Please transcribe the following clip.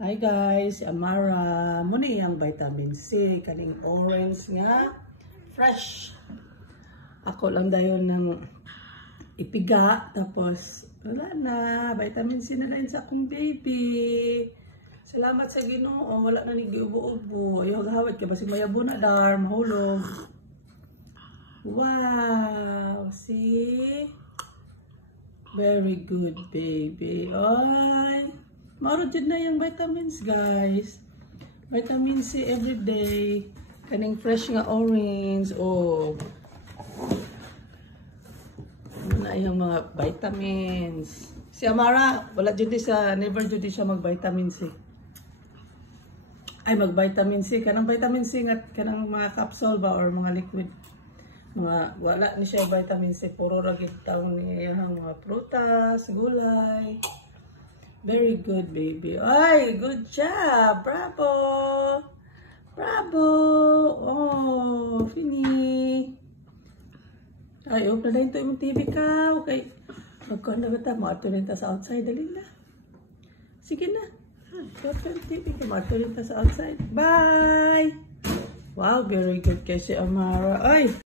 Hi guys, si Amara. Muna yung vitamin C. Kaning orange nga. Fresh. Ako lang dayon ng ipiga. Tapos, wala na. Vitamin C na lang sa akong baby. Salamat sa Ginoo. Wala na ni giubo-ubo. Ayaw gahawad ka. Basi mayabo na dar. Mahulog. Wow. See? Very good, baby. Ay. Maro dyan na yung vitamins, guys. Vitamin C everyday. Kaning fresh nga orange. Oh. Ano na yung mga vitamins. Si Amara, wala dyan sa, never dyan siya mag-vitamin C. Ay, mag-vitamin C. Kanang vitamin C nga, kanang mga capsule ba or mga liquid. Wala ni siya vitamin C. Puro ragid taon niya yung mga prutas, gulay. Very good, baby. Ay, good job. Bravo. Bravo. Oh, fini. Ay, open na ito yung TV ka. Okay. Magkuhan na ba ito? Maato rin ito sa outside. Dali na. Sige na. Open TV ka. Maato rin ito sa outside. Bye. Wow, very good kasi Amara. Ay.